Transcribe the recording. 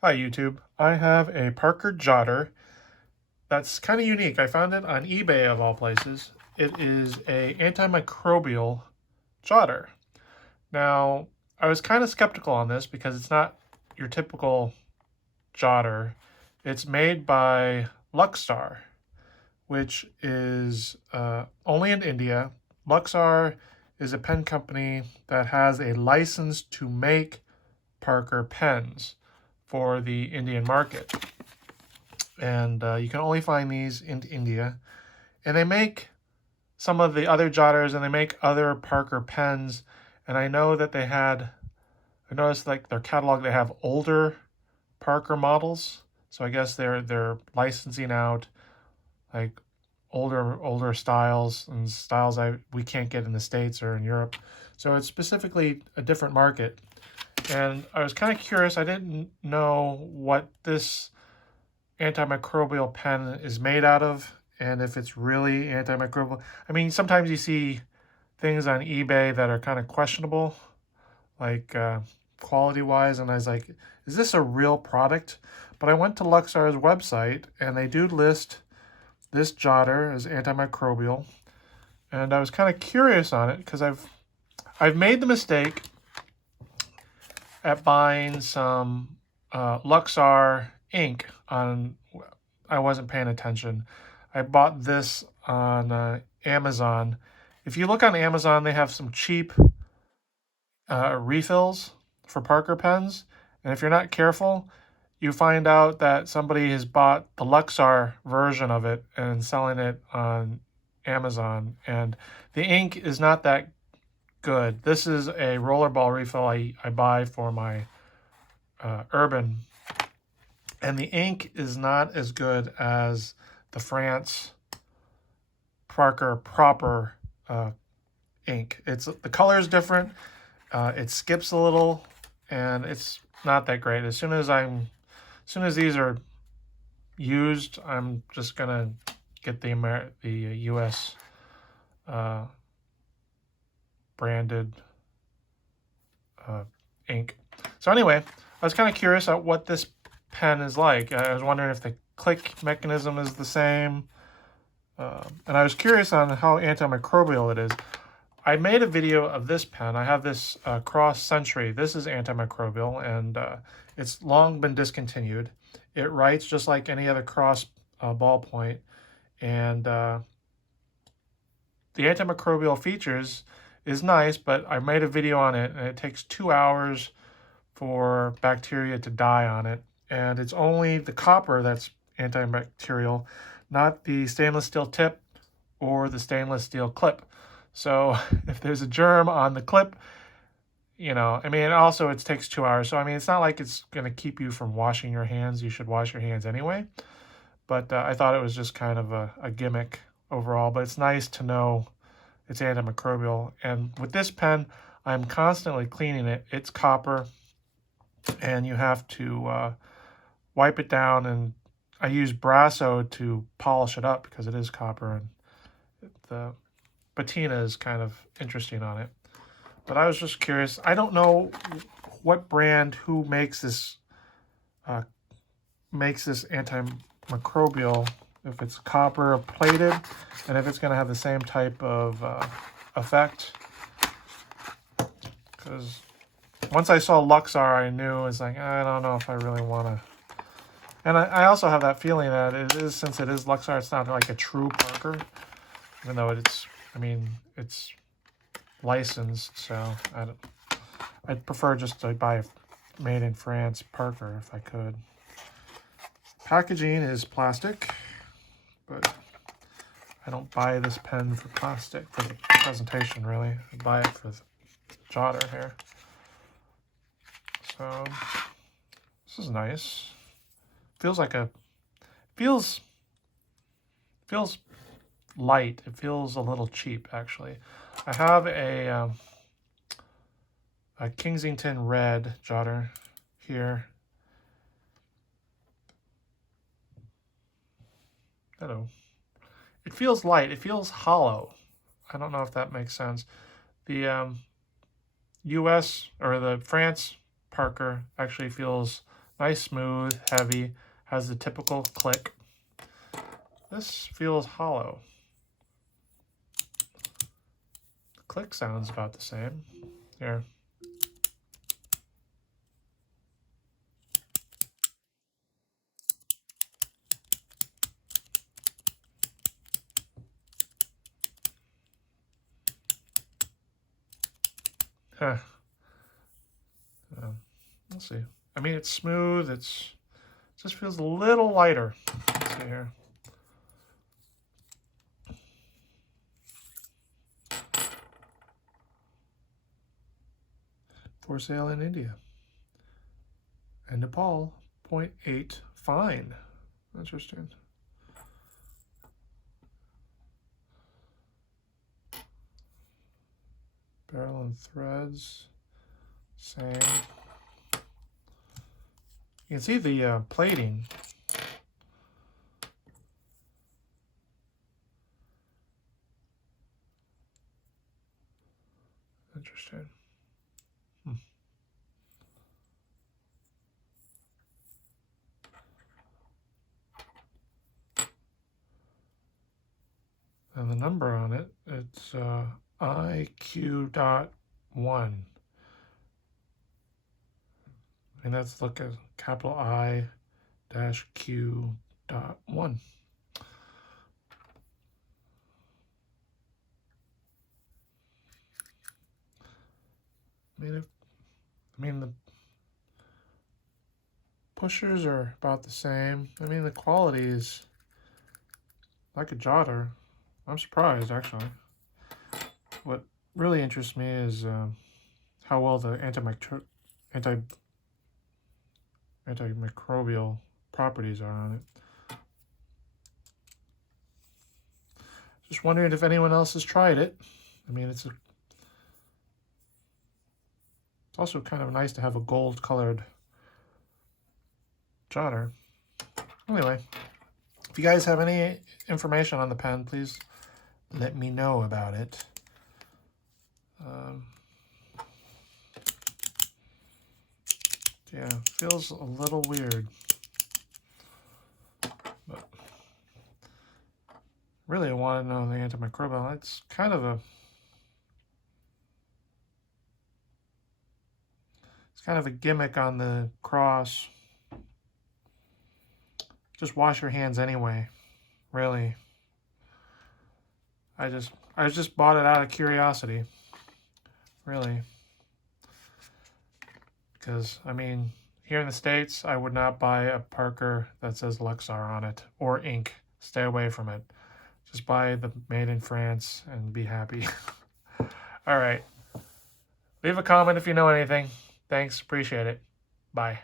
Hi YouTube. I have a Parker Jotter that's kind of unique. I found it on eBay of all places. It is a antimicrobial jotter. Now, I was kind of skeptical on this because it's not your typical jotter. It's made by Luxtor, which is only in India. Luxtor is a pen company that has a license to make Parker pens for the Indian market. And you can only find these in India. And they make some of the other jotters and they make other Parker pens. And I know that I noticed like their catalog, they have older Parker models. So I guess they're licensing out like older styles and styles we can't get in the States or in Europe. So it's specifically a different market. And I was kind of curious. I didn't know what this antimicrobial pen is made out of and if it's really antimicrobial. I mean, sometimes you see things on eBay that are kind of questionable, like quality wise, and I was like, is this a real product? But I went to Luxar's website and they do list this jotter as antimicrobial, and I was kind of curious on it because I've made the mistake at buying some Luxar ink on, I wasn't paying attention. I bought this on Amazon. If you look on Amazon, they have some cheap refills for Parker pens. And if you're not careful, you find out that somebody has bought the Luxar version of it and selling it on Amazon. And the ink is not that good. This is a rollerball refill I buy for my Urban. And the ink is not as good as the France Parker proper ink. The color is different. It skips a little, and it's not that great. As soon as these are used, I'm just gonna get the U.S. Branded ink. So anyway, I was kind of curious at what this pen is like. I was wondering if the click mechanism is the same. And I was curious on how antimicrobial it is. I made a video of this pen. I have this Cross Century. This is antimicrobial, and it's long been discontinued. It writes just like any other Cross ballpoint, and the antimicrobial features is nice, but I made a video on it, and it takes 2 hours for bacteria to die on it. And it's only the copper that's antibacterial, not the stainless steel tip or the stainless steel clip. So if there's a germ on the clip, I mean, also it takes 2 hours. So, I mean, it's not like it's going to keep you from washing your hands. You should wash your hands anyway. But I thought it was just kind of a gimmick overall. But it's nice to know it's antimicrobial. And with this pen, I'm constantly cleaning it. It's copper, and you have to wipe it down. And I use Brasso to polish it up because it is copper, and the patina is kind of interesting on it. But I was just curious. I don't know what brand, who makes this antimicrobial, if it's copper plated, and if it's going to have the same type of effect. Because once I saw Luxar, I knew it's like, I don't know if I really want to. And I also have that feeling that it is, since it is Luxar, it's not like a true Parker, even though it's licensed. So I'd prefer just to buy a made in France Parker if I could. Packaging is plastic, but I don't buy this pen for plastic, for the presentation really. I buy it for the jotter here. So this is nice. Feels light. It feels a little cheap, actually. I have a Kensington Red jotter here. Hello. It feels light. It feels hollow. I don't know if that makes sense. The U.S. or the France Parker actually feels Nice, smooth, heavy, has the typical click. This feels hollow. The click sounds about the same. Here. Huh. We'll see. I mean, it's smooth. It just feels a little lighter. Let's see here. For sale in India and Nepal. 0.8 fine. Interesting. Barrel and threads. Same. You can see the plating. Interesting. And the number on it, it's IQ.1. And that's look at capital I-Q.1. I mean the pushers are about the same. I mean the quality is like a Jotter. I'm surprised actually. What really interests me is how well the antimicrobial properties are on it. Just wondering if anyone else has tried it. I mean, it's also kind of nice to have a gold-colored Jotter. Anyway, if you guys have any information on the pen, please let me know about it. Yeah, feels a little weird. But really, I want to know the antimicrobial. It's kind of a gimmick on the cross. Just wash your hands anyway. Really. I just bought it out of curiosity. Really. Because, I mean, here in the States, I would not buy a Parker that says Luxtor on it, or ink. Stay away from it. Just buy the made in France and be happy. All right. Leave a comment if you know anything. Thanks. Appreciate it. Bye.